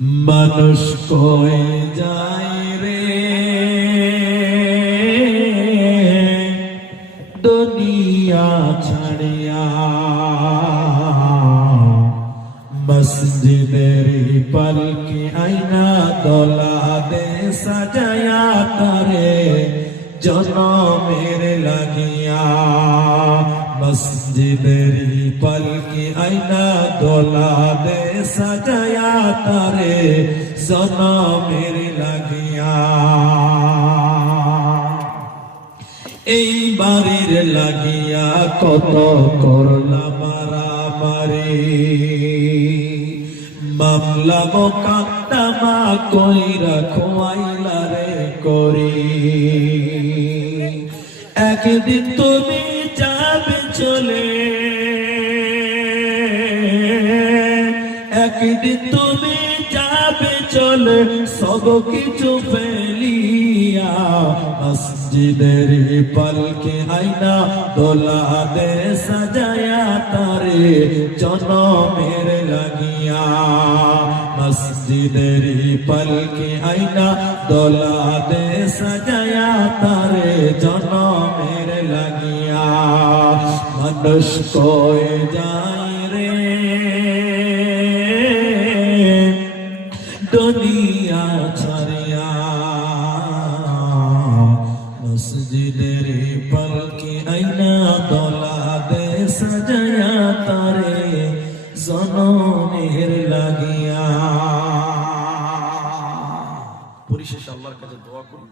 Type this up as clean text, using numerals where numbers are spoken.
মানুষ কই যায় রে দুনিয়া ছাড়িয়া, মসজিদের পালকি আইনা দোলা দে সাজায়া তারে জনমের লাগিয়া। মসজিদের পালকি আইনা দোলা দে সাজায়া তারে জনমের লাগিয়া। এই বাড়ির লাগিয়া কত করলা মারামারি, মামলা মোকদ্দমা কইরা খোয়াইলা রে করি। একদিন তুমি যাবে চলে, একদিন তুমি যাবে চলে সব কিছু ফেলিয়া। মসজিদের পালকি আইনা দোলা দে সাজায়া তারে জনমের লাগিয়া। মসজিদের পালকি আইনা দোলা দে সাজায়া তারে জনমের লাগিয়া। মানুষ কই যায় রে দুনিয়া ছাড়িয়া, মসজিদের পালকি আইনা দোলা দে সাজায়া তারে জনমের লাগিয়া। পরিশেষে আল্লাহর কাছে দোয়া করি।